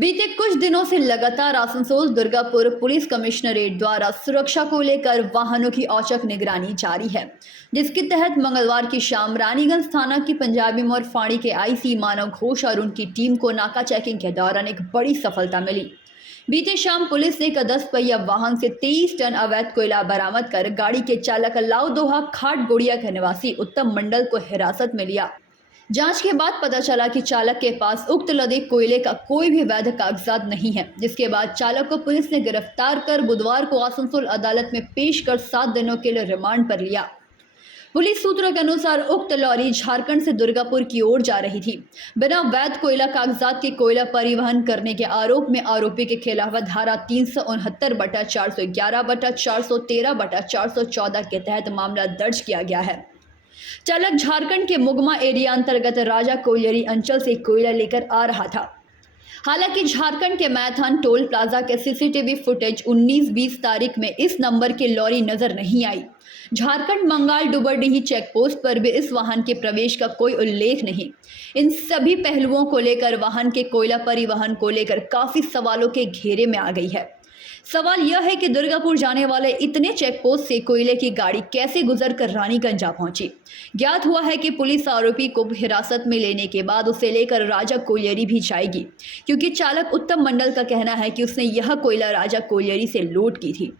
बीते कुछ दिनों से लगातार आसनसोल दुर्गापुर पुलिस कमिश्नरेट द्वारा सुरक्षा को लेकर वाहनों की औचक निगरानी जारी है, जिसके तहत मंगलवार की शाम रानीगंज थाना की पंजाबी मोड़ फाड़ी के आईसी मानव घोष और उनकी टीम को नाका चेकिंग के दौरान एक बड़ी सफलता मिली। बीते शाम पुलिस ने एक 10 पहिया वाहन से 23 टन अवैध कोयला बरामद कर गाड़ी के चालक लाउदोहा खाट गोड़िया के निवासी उत्तम मंडल को हिरासत में लिया। जांच के बाद पता चला कि चालक के पास उक्त लदे कोयले का कोई भी वैध कागजात नहीं है, जिसके बाद चालक को पुलिस ने गिरफ्तार कर बुधवार को आसनसोल अदालत में पेश कर 7 दिनों के लिए रिमांड पर लिया। पुलिस सूत्रों के अनुसार उक्त लॉरी झारखंड से दुर्गापुर की ओर जा रही थी। बिना वैध कोयला कागजात के कोयला परिवहन करने के आरोप में आरोपी के खिलाफ धारा 369/411/413/414 के तहत मामला दर्ज किया गया है। चालक झारखंड के मुगमा एरिया अंतर्गत राजा कोयलरी अंचल से कोयला लेकर आ रहा था। हालांकि झारखंड के मैथान टोल प्लाजा के सीसीटीवी फुटेज 19-20 तारीख में इस नंबर की लॉरी नजर नहीं आई। झारखंड मंगाल डुबरडीही चेक पोस्ट पर भी इस वाहन के प्रवेश का कोई उल्लेख नहीं। इन सभी पहलुओं को लेकर वाहन के कोयला परिवहन को लेकर काफी सवालों के घेरे में आ गई है। सवाल यह है कि दुर्गापुर जाने वाले इतने चेक पोस्ट से कोयले की गाड़ी कैसे गुजर कर रानीगंज जा पहुंची। ज्ञात हुआ है कि पुलिस आरोपी को हिरासत में लेने के बाद उसे लेकर राजा कोयलरी भी जाएगी, क्योंकि चालक उत्तम मंडल का कहना है कि उसने यह कोयला राजा कोयलरी से लोड की थी।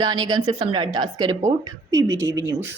रानीगंज से सम्राट दास की रिपोर्ट, पीबीटीवी न्यूज।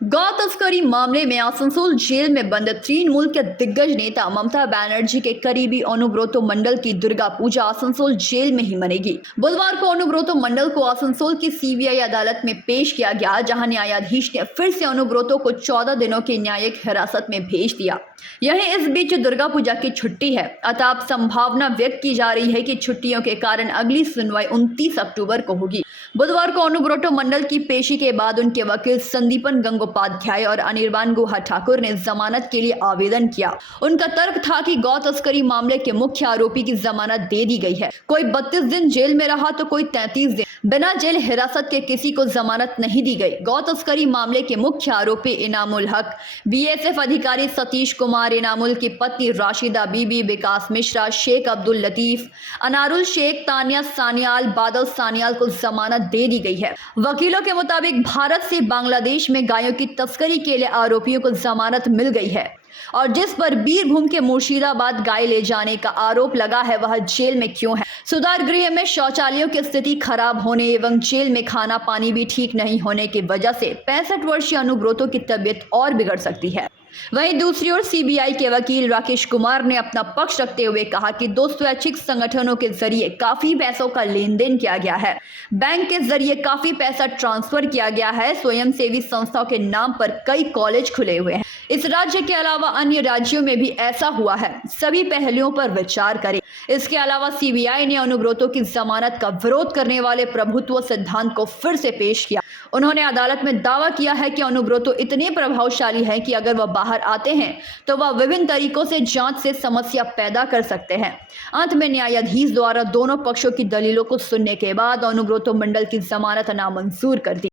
गौ तस्करी मामले में आसनसोल जेल में बंद तृणमूल के दिग्गज नेता ममता बनर्जी के करीबी अनुब्रतो मंडल की दुर्गा पूजा आसनसोल जेल में ही मनेगी। बुधवार को अनुब्रतो मंडल को आसनसोल की सीबीआई अदालत में पेश किया गया, जहां न्यायाधीश ने फिर से अनुब्रतो को 14 दिनों की न्यायिक हिरासत में भेज दिया। यही इस बीच दुर्गा पूजा की छुट्टी है, अतः अब संभावना व्यक्त की जा रही है कि छुट्टियों के कारण अगली सुनवाई 29 अक्टूबर को होगी। बुधवार को अनुब्रतो मंडल की पेशी के बाद उनके वकील संदीपन गंगोपाध्याय और अनिर्बान गुहा ठाकुर ने जमानत के लिए आवेदन किया। उनका तर्क था कि गौ तस्करी मामले के मुख्य आरोपी की जमानत दे दी गई है। कोई 32 दिन जेल में रहा तो कोई 33 दिन। बिना जेल हिरासत के किसी को जमानत नहीं दी गई। गौ तस्करी मामले के मुख्य आरोपी इनामुल हक, बीएसएफ अधिकारी सतीश कुमार, इनामुल की पत्नी राशिदा बीबी, विकास मिश्रा, शेख अब्दुल लतीफ, अनारुल शेख, तानिया सानियाल, बादल सानियाल को जमानत दे दी गई है। वकीलों के मुताबिक भारत से बांग्लादेश में गायों की तस्करी के लिए आरोपियों को जमानत मिल गई है और जिस पर बीरभूम के मुर्शिदाबाद गाय ले जाने का आरोप लगा है, वह जेल में क्यों है। सुधार गृह में शौचालयों की स्थिति खराब होने एवं जेल में खाना पानी भी ठीक नहीं होने की वजह से 65 वर्षीय अनुब्रतो की तबीयत और बिगड़ सकती है। वहीं दूसरी ओर सीबीआई के वकील राकेश कुमार ने अपना पक्ष रखते हुए कहा कि दो स्वैच्छिक संगठनों के जरिए काफी पैसों का लेन देन किया गया है। बैंक के जरिए काफी पैसा ट्रांसफर किया गया है। स्वयंसेवी संस्थाओं के नाम पर कई कॉलेज खुले हुए हैं। इस राज्य के अलावा अन्य राज्यों में भी ऐसा हुआ है। सभी पहलुओं पर विचार करें। इसके अलावा सीबीआई ने अनुब्रतो की जमानत का विरोध करने वाले प्रभुत्व सिद्धांत को फिर से पेश किया। उन्होंने अदालत में दावा किया है कि अनुब्रतो इतने प्रभावशाली हैं कि अगर वह बाहर आते हैं तो वह विभिन्न तरीकों से जांच से समस्या पैदा कर सकते हैं। अंत में न्यायाधीश द्वारा दोनों पक्षों की दलीलों को सुनने के बाद अनुब्रतो मंडल की जमानत नामंजूर कर दी।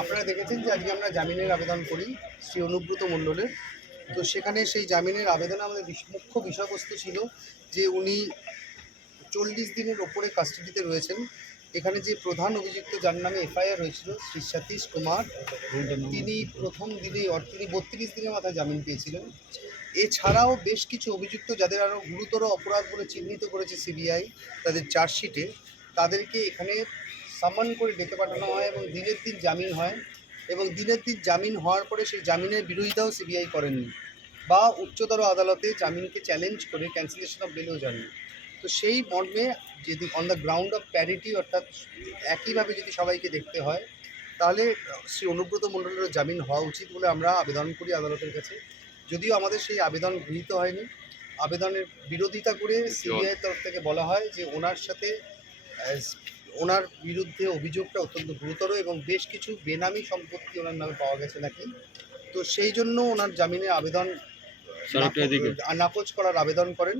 আপনারা দেখেছেন যে আজকে আমরা জামিনের আবেদন করি শ্রী অনুব্রত মণ্ডলের। তো সেখানে সেই জামিনের আবেদনে আমাদের মুখ্য বিষয়বস্তু ছিল যে উনি 40 দিনের ওপরে কাস্টাডিতে রয়েছেন। এখানে যে প্রধান অভিযুক্ত যার নামে এফআইআর হয়েছিল শ্রী সতীশ কুমার, তিনি প্রথম দিনেই তিনি 32 দিনের মাথায় জামিন পেয়েছিলেন। এছাড়াও বেশ কিছু অভিযুক্ত যাদের আরও গুরুতর অপরাধ বলে চিহ্নিত করেছে সিবিআই তাদের চার্জশিটে, তাদেরকে এখানে সামন করে ডেকে পাঠানো হয় এবং দিনের দিন জামিন হয় এবং দিনের দিন জামিন হওয়ার পরে সেই জামিনের বিরোধিতাও সিবিআই করেননি বা উচ্চতর আদালতে জামিনকে চ্যালেঞ্জ করে ক্যান্সেলেশন অফ বেলও যাননি। তো সেই মর্মে যদি on the ground of parity অর্থাৎ একইভাবে যদি সবাইকে দেখতে হয় তাহলে শ্রী অনুব্রত মণ্ডলেরও জামিন হওয়া উচিত বলে আমরা আবেদন করি আদালতের কাছে। যদিও আমাদের সেই আবেদন গৃহীত হয়নি। আবেদনের বিরোধিতা করে সিবিআইয়ের তরফ থেকে বলা হয় যে ওনার সাথে ওনার বিরুদ্ধে অভিযোগটা অত্যন্ত গুরুতর এবং বেশ কিছু বেনামি সম্পত্তি ওনার নামে পাওয়া গেছে নাকি। তো সেই জন্য ওনার জামিনের আবেদন নাকচ করার আবেদন করেন।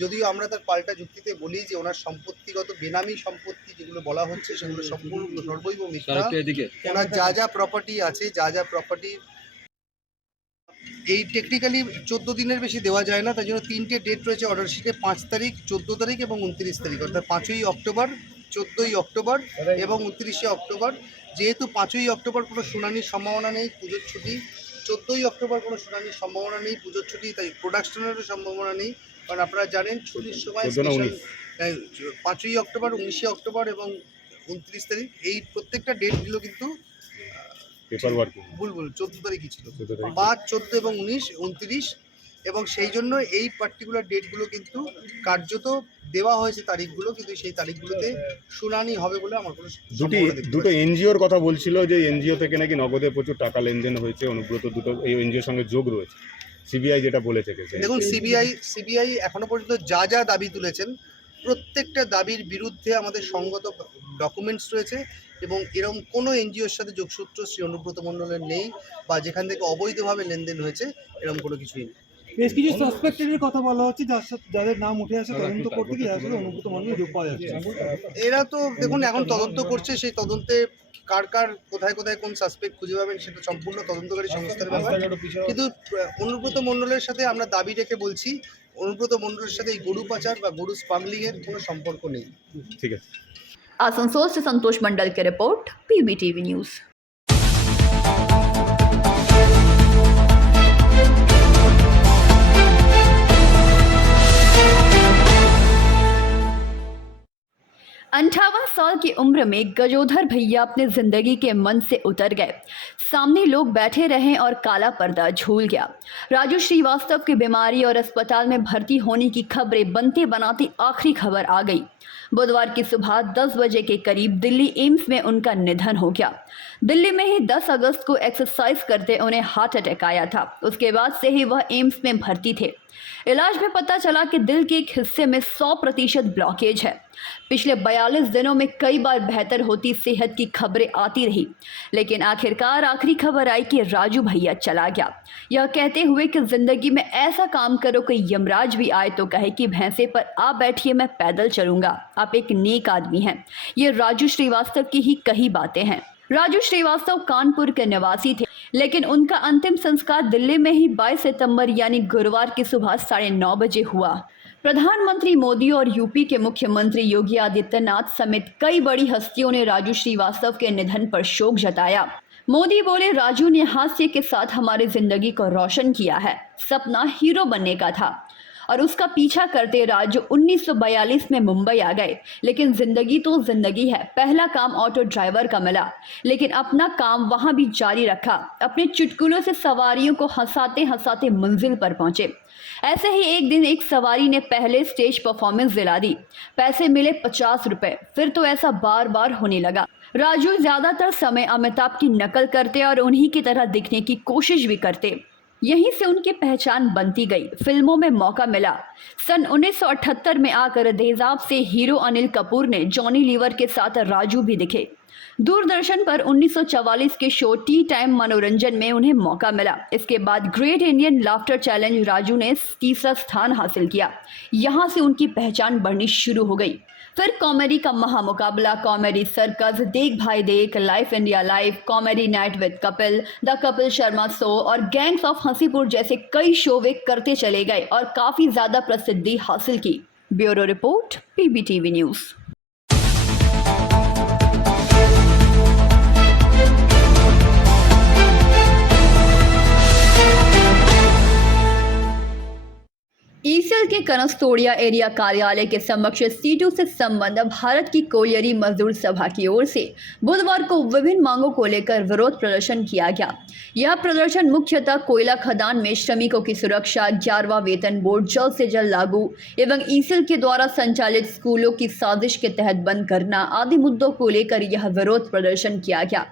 যদিও আমরা তার পাল্টা যুক্তিতে বলি যে ওনার সম্পত্তিগত বেনামি সম্পত্তি যেগুলো বলা হচ্ছে সেগুলো সম্পূর্ণ সর্বৈব মিথ্যা। ওনার যা প্রপার্টি আছে যা প্রপার্টি এই টেকনিক্যালি 14 দিনের বেশি দেওয়া যায় না, তাই জন্য 3টে ডেট রয়েছে অর্ডার শিটে, 5 তারিখ, 14 তারিখ এবং 29 তারিখ, অর্থাৎ 5ই অক্টোবর, 14ই অক্টোবর এবং 29শে অক্টোবর। যেহেতু 5ই অক্টোবর কোনো শুনানির সম্ভাবনা নেই, পুজোর ছুটি, 14ই অক্টোবর কোনো শুনানির সম্ভাবনা নেই, পুজোর ছুটি, তাই প্রোডাকশনেরও সম্ভাবনা নেই। কারণ আপনারা জানেন ছুটির সময় 5ই অক্টোবর, 19শে অক্টোবর এবং 29 তারিখ এই প্রত্যেকটা ডেটগুলো কিন্তু ভুল 14 তারিখই ছিল, 5, 14 এবং 19, 29 এবং সেই জন্য এই পার্টিকুলার ডেটগুলো কিন্তু কার্যত দেওয়া হয়েছে তারিখগুলো, কিন্তু সেই তারিখগুলোতে শুনানি হবে বলে আমার কোনো দুটো এনজিওর কথা বলছিল যে এনজিও থেকে নাকি নগদে প্রচুর টাকা লেনদেন হয়েছে, অনুব্রত দুটো এই এনজিওর সঙ্গে যোগ রয়েছে, সিবিআই যেটা বলেছে। দেখুন সিবিআই এখনো পর্যন্ত যা দাবি তুলেছেন প্রত্যেকটা দাবির বিরুদ্ধে আমাদের সঙ্গত ডকুমেন্টস রয়েছে এবং এরকম কোনো এনজিওর সাথে যোগসূত্র শ্রী অনুব্রত মণ্ডলের নেই বা যেখান থেকে অবৈধভাবে লেনদেন হয়েছে এরকম কোনো কিছুই নেই। বেশ কিছু সাসপেক্টেডের কথা বলা হচ্ছে যাদের নাম উঠে আসে তদন্ত করতে গিয়ে আসলে অনুব্রত মণ্ডল যোগ পাওয়া যাচ্ছে। এরা তো দেখুন এখন তদন্ত করছে, সেই তদন্তে কার কোথায় কোন সাসপেক্ট খুঁজে পাবেন সেটা সম্পূর্ণ তদন্তকারী সংস্থার ব্যাপার। কিন্তু অনুব্রত মণ্ডলের সাথে আমরা দাবি রেখে বলছি অনুব্রত মণ্ডলের সাথে এই গরু পাচার বা গরু স্মাগলিং এর কোনো সম্পর্ক নেই। ঠিক আছে। आसनसोल से संतोष मंडल की रिपोर्ट, PBTV न्यूज। अंठावन साल की उम्र में गजोधर भैया अपने जिंदगी के मंच से उतर गए। सामने लोग बैठे रहे और काला पर्दा झूल गया। राजू श्रीवास्तव की बीमारी और अस्पताल में भर्ती होने की खबरें बनते बनाती आखिरी खबर आ गई। बुधवार की सुबह 10 बजे के करीब दिल्ली एम्स में उनका निधन हो गया। दिल्ली में ही 10 अगस्त को एक्सरसाइज करते उन्हें हार्ट अटैक आया था। उसके बाद से ही वह एम्स में भर्ती थे। इलाज में पता चला कि दिल के एक हिस्से में 100% ब्लॉकेज है। पिछले 42 दिनों में कई बार बेहतर होती सेहत की खबरें आती रही, लेकिन आखिरकार आखिरी खबर आई कि राजू भैया चला गया। यह कहते हुए कि जिंदगी में ऐसा काम करो कि यमराज भी आए तो कहे कि भैंसे पर आ बैठिए, मैं पैदल चलूंगा, आप एक नेक आदमी हैं। ये राजू श्रीवास्तव की ही कही बातें हैं। राजू श्रीवास्तव कानपुर के निवासी थे, लेकिन उनका अंतिम संस्कार दिल्ली में ही 22 सितंबर यानी गुरुवार की सुबह 9:30 बजे हुआ। प्रधानमंत्री मोदी और यूपी के मुख्यमंत्री योगी आदित्यनाथ समेत कई बड़ी हस्तियों ने राजू श्रीवास्तव के निधन पर शोक जताया। मोदी बोले, राजू ने हास्य के साथ हमारी जिंदगी को रोशन किया है। सपना हीरो बनने का था और उसका पीछा करते राजू 1942 में मुंबई आ गए, लेकिन जिंदगी तो जिंदगी है। पहला काम ऑटो ड्राइवर का मिला, लेकिन अपना काम वहां भी जारी रखा। अपने चुटकुलों से सवारियों को हंसाते हंसाते मंजिल पर पहुंचे। ऐसे ही एक दिन एक सवारी ने पहले स्टेज परफॉर्मेंस दिला दी, पैसे मिले 50 रुपए। फिर तो ऐसा बार बार होने लगा। राजू ज्यादातर समय अमिताभ की नकल करते और उन्हीं की तरह दिखने की कोशिश भी करते। यहीं से उनकी पहचान बनती गई। फिल्मों में मौका मिला। सन 1978 में आकर तेजाब से हीरो अनिल कपूर ने जॉनी लीवर के साथ राजू भी दिखे। दूरदर्शन पर 1944 के शो टी टाइम मनोरंजन में उन्हें मौका मिला। इसके बाद great Indian laughter challenge Raju ने तीसरा स्थान हासिल किया। यहां से उनकी पहचान बढ़नी शुरू हो गई। फिर कॉमेडी का महामुकाबला, कॉमेडी सर्कस, देख भाई देख, life India live, comedy night with Kapil, the Kapil Sharma show और गैंग्स ऑफ हंसीपुर जैसे कई शो वे करते चले गए और काफी ज्यादा प्रसिद्धि हासिल की। Bureau report, PBTV news. ECL के कनस्तोड़िया एरिया कार्यालय के समक्ष सीटों से संबंध भारत की कोलियरी मजदूर सभा की ओर से बुधवार को विभिन्न मांगों को लेकर विरोध प्रदर्शन किया गया। यह प्रदर्शन मुख्यतः कोयला खदान में श्रमिकों की सुरक्षा, 11वां वेतन बोर्ड जल्द से जल्द लागू एवं ईसीएल के द्वारा संचालित स्कूलों की साजिश के तहत बंद करना आदि मुद्दों को लेकर यह विरोध प्रदर्शन किया गया।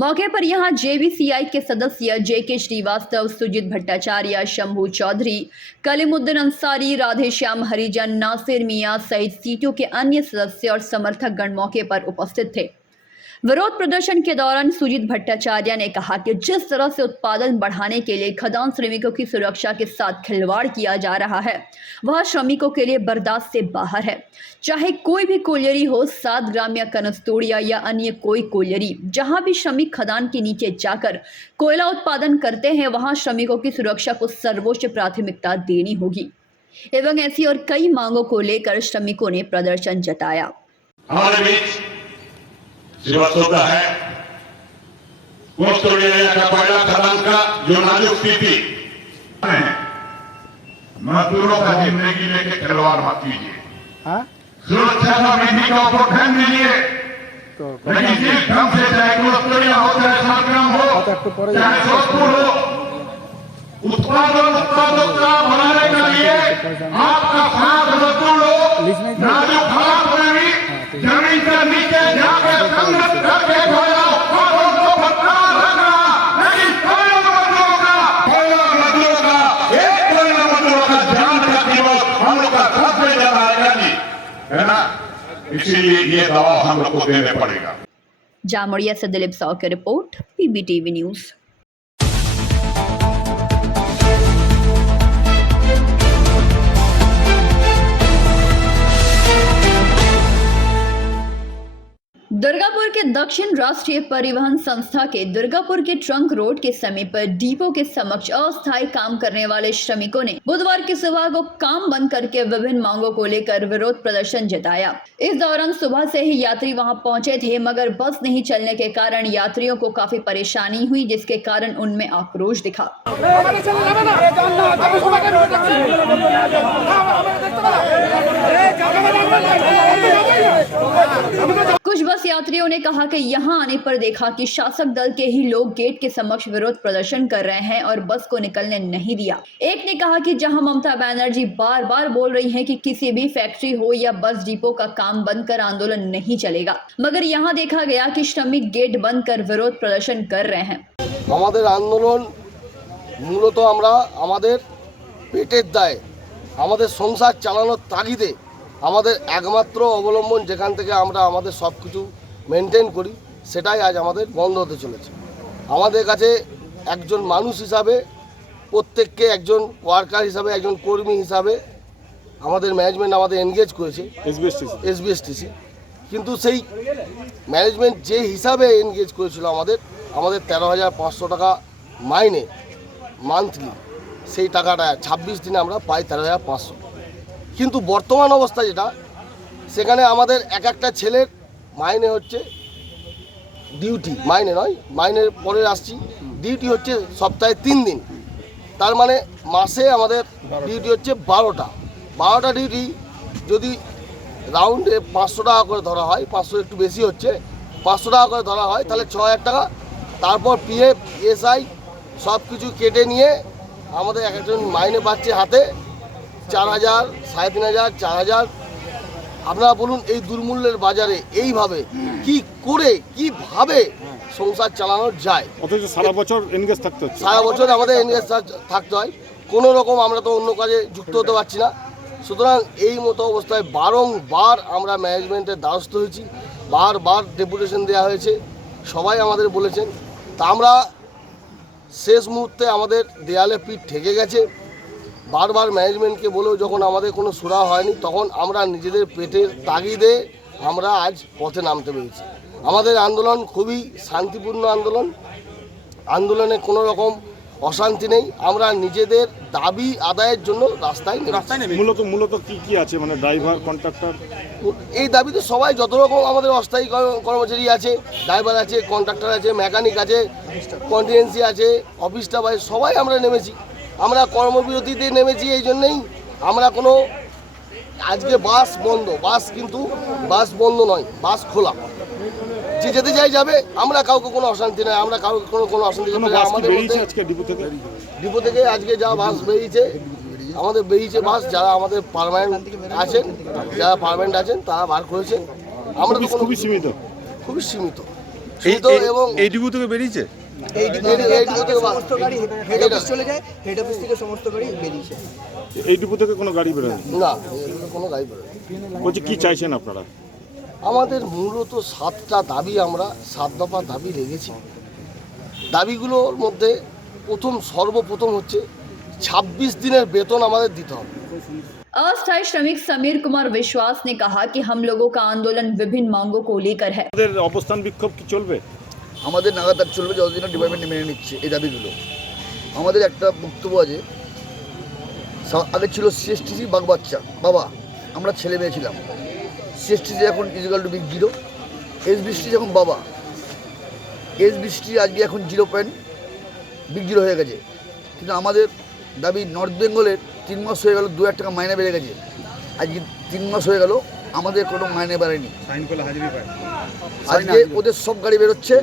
मौके पर यहां JBCI के सदस्य JK श्रीवास्तव, सुजीत भट्टाचार्य, शंभू चौधरी, कलीमुद्दीन अंसारी, राधेश्याम हरिजन, नासिर मियां सहित सीटों के अन्य सदस्य और समर्थकगण मौके पर उपस्थित थे। विरोध प्रदर्शन के दौरान सुजीत भट्टाचार्य ने कहा कि जिस तरह से उत्पादन बढ़ाने के लिए खदान श्रमिकों की सुरक्षा के साथ खिलवाड़ किया जा रहा है, वह श्रमिकों के लिए बर्दाश्त से बाहर है। चाहे कोई भी कोलियरी हो, 7 ग्राम या कनस्तोड़िया या अन्य कोई कोलियरी, जहां भी श्रमिक खदान के नीचे जाकर कोयला उत्पादन करते हैं, वहां श्रमिकों की सुरक्षा को सर्वोच्च प्राथमिकता देनी होगी। एवं ऐसी और कई मांगों को लेकर श्रमिकों ने प्रदर्शन जताया। हमारे बीच श्रीवास्तव का है कनस्तोड़िया का कोयला खदान का जो नाजुक स्थिति है, मजदूरों का जिंदगी लेके खिलवाड़ मत कीजिए। सुरक्षा का विधि का ऊपर ध्यान दीजिए, लेकिन जिस ढंग से चाहे कनस्तोड़िया हो, चाहे 7 ग्राम हो, चाहे सोदपुर हो, उत्पादकता बढ़ाने के लिए आपका साथ मजदूर हो, नाजुक हालात में भी जमीन से नीचे जाके संघर्ष करके कोयला उत्पादन को बरकरार रखना। लेकिन कोयला मजदूरों का एक कोयला मजदूरों का ध्यान का केवल हम लोग का कर्तव्य ज्यादा आएगा जी, है ना? इसीलिए ये दबाव हम लोग को देने पड़ेगा। जामुड़िया से दिलीप साव की रिपोर्ट, PBTV न्यूज। दुर्गापुर के दक्षिण राष्ट्रीय परिवहन संस्था के दुर्गापुर के ट्रंक रोड के समीप डिपो के समक्ष अस्थायी काम करने वाले श्रमिकों ने बुधवार की सुबह को काम बंद करके विभिन्न मांगों को लेकर विरोध प्रदर्शन जताया। इस दौरान सुबह से ही यात्री वहां पहुंचे थे, मगर बस नहीं चलने के कारण यात्रियों को काफी परेशानी हुई, जिसके कारण उनमें आक्रोश दिखा। कुछ बस यात्रियों ने कहा कि यहां आने पर देखा कि शासक दल के ही लोग गेट के समक्ष विरोध प्रदर्शन कर रहे हैं और बस को निकलने नहीं दिया। एक ने कहा कि जहां ममता बनर्जी बार बार बोल रही हैं कि किसी भी फैक्ट्री हो या बस डिपो का काम बंद कर आंदोलन नहीं चलेगा, मगर यहां देखा गया कि श्रमिक गेट बंद कर विरोध प्रदर्शन कर रहे हैं। আমাদের আন্দোলন মূলত আমরা আমাদের পেটের দায়ে, আমাদের সংসার চালানোর তাগিদে, আমাদের একমাত্র অবলম্বন যেখান থেকে আমরা আমাদের সব কিছু মেনটেন করি, সেটাই আজ আমাদের বন্ধ হতে চলেছে। আমাদের কাছে একজন মানুষ হিসাবে, প্রত্যেককে একজন ওয়ার্কার হিসাবে, একজন কর্মী হিসাবে আমাদের ম্যানেজমেন্ট আমাদের এনগেজ করেছে SBSTC, কিন্তু সেই ম্যানেজমেন্ট যে হিসাবে এনগেজ করেছিল আমাদের 13,500 টাকা মাইনে মান্থলি, সেই টাকাটা 26 দিনে আমরা পাই 13,500। কিন্তু বর্তমান অবস্থা যেটা, সেখানে আমাদের এক একটা ছেলের মাইনে হচ্ছে ডিউটি, মাইনে নয়, মাইনের পরে আসছি, ডিউটি হচ্ছে সপ্তাহে 3 দিন, তার মানে মাসে আমাদের ডিউটি হচ্ছে 12টা ডিউটি। যদি রাউন্ডে 500 টাকা করে ধরা হয়, 500 একটু বেশি হচ্ছে, 500 টাকা করে ধরা হয়, তাহলে 6,000 টাকা, তারপর PF SI সব কিছু কেটে নিয়ে আমাদের এক একজন মাইনে পাচ্ছে হাতে 4,000, 3,500, 4,000। আপনারা বলুন এই দুর্মূল্যের বাজারে এইভাবে কি করে কিভাবে সংসার চালানো যায়? অথচ সারা বছর এনগেজ থাকতে হচ্ছে, সারা বছর আমাদের এনগেজ থাকতে হয়, কোনো রকম আমরা তো অন্য কাজে যুক্ত হতে পারছি না। সুতরাং এই মতো অবস্থায় বারংবার আমরা ম্যানেজমেন্টের দ্বারস্থ হয়েছি, বারবার ডেপুটেশন দেওয়া হয়েছে, সবাই আমাদের বলেছেন। তা আমরা শেষ মুহূর্তে আমাদের দেয়ালে পিঠ ঠেকে গেছে। বারবার ম্যানেজমেন্টকে বলেও যখন আমাদের কোনো সুরা হয়নি, তখন আমরা নিজেদের পেটের তাগিদে আমরা আজ পথে নামতে পেরেছি। আমাদের আন্দোলন খুবই শান্তিপূর্ণ আন্দোলন, আন্দোলনে কোনো রকম অশান্তি নেই। আমরা নিজেদের দাবি আদায়ের জন্য রাস্তায় নেমেছি। মূলত কি আছে, মানে ড্রাইভার, কন্ট্রাক্টর? এই দাবিতে সবাই যত রকম আমাদের অস্থায়ী কর্মচারী আছে, ড্রাইভার আছে, কন্ট্রাক্টর আছে, মেকানিক আছে, কন্টিজেন্সি আছে, অফিস স্টাফ আছে, সবাই আমরা নেমেছি। আমরা কর্মবিরতিতে নেমেছি এই জন্যেই। আমরা কোনো আজকে বাস বন্ধ, কিন্তু বাস বন্ধ নয়, বাস খোলা। যে যেতে চাই যাবে, আমরা কাউকে কোনো অশান্তি নয়, আমরা কাউকে কোনো অশান্তি করতে চাই। আমাদের ডিপো থেকে আজকে যা বাস বেরিয়েছে, আমাদের বেরিয়েছে বাস, যারা আমাদের পার্মানেন্ট আছেন তারা বার করেছে। আমরা তো খুবই সীমিত এবং এই ডিপো থেকে বেরিয়েছে, এই ডিপো থেকে সমস্ত গাড়ি হেড অফিস চলে যায়, হেড অফিস থেকে সমস্ত গাড়ি বেরিয়েছে। এই ডিপো থেকে কোনো গাড়ি বেরোয় না, কোনো গাড়ি বেরোয়। বলছি কি চাইছেন আপনারা? আমাদের মূলত 7টা দাবি, আমরা 7 দফা দাবি রেখেছি। দাবিগুলোর মধ্যে সর্বপ্রথম হচ্ছে 26 দিনের বেতন আমাদের দিতে হবে। अस्थायी श्रमिक समीर कुमार विश्वास ने कहा कि हम लोगों का आंदोलन विभिन्न मांगों को लेकर है। আমাদের অবস্থান বিক্ষোভ কি চলবে? আমাদের নাগাতার চলবে যতদিন না ডিপার্টমেন্ট মেনে নিচ্ছে এই দাবিগুলো। আমাদের একটা বক্তব্য আছে, আগে ছিল সিএসটিসি বাগবাচ্চা বাবা, আমরা ছেলে মেয়ে ছিলাম। সিএসটিসি এখন is equal two big zero, SBST এখন বাবা, এসবিএসটি আজকে এখন 0 বিগ জিরো হয়ে গেছে। কিন্তু আমাদের দাবি নর্থ বেঙ্গলের 3 মাস হয়ে গেল 2,000 টাকা মাইনে বেড়ে গেছে, আজকে 3 মাস হয়ে গেল আমাদের কোনো মাইনে বাড়েনি। আজকে ওদের সব গাড়ি বেরোচ্ছে,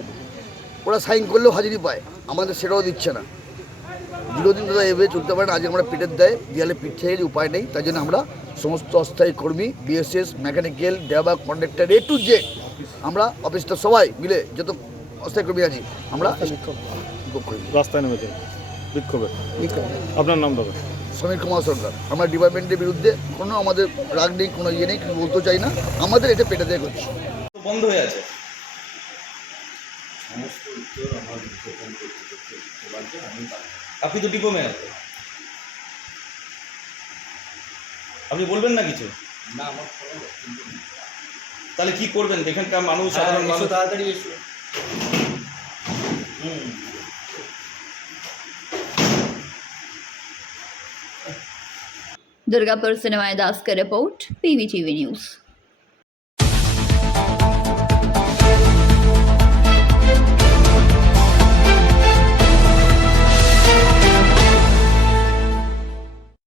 ওরা সাইন করলেও হাজিরি পায়, আমাদের সেটাও দিচ্ছে না। দীর্ঘদিন দাদা এভাবে চলতে পারে না। আজকে আমরা পিঠের দেয় দেয়ালে পিঠ থেকে উপায় নেই, তাই জন্য আমরা সমস্ত অস্থায়ী কর্মী, BSS, mechanical, driver, conductor, A to Z আমরা অফিসটা সবাই মিলে যত অস্থায়ী কর্মী আছি আমরা বিক্ষোভ করি, রাস্তায় নেমেছেন বিক্ষোভে। আপনার নাম দাদা? সমীর কুমার সরকার। আমরা ডিপার্টমেন্টের বিরুদ্ধে কোনো আমাদের রাগ নেই, কোনো ইয়ে নেই, কিছু বলতে চাই না। আমাদের এটা পেটে দিয়ে করছি। বন্ধ হয়ে আছে। আপনি তো ডিপো মেয়ে আছেন, আপনি বলবেন না কিছু? না, আমার তাহলে কি করবেন? এখানকার মানুষ সাধারণ মানুষ তাড়াতাড়ি এসো। दुर्गापुर से नवाई दास का रिपोर्ट, PVTV न्यूज़।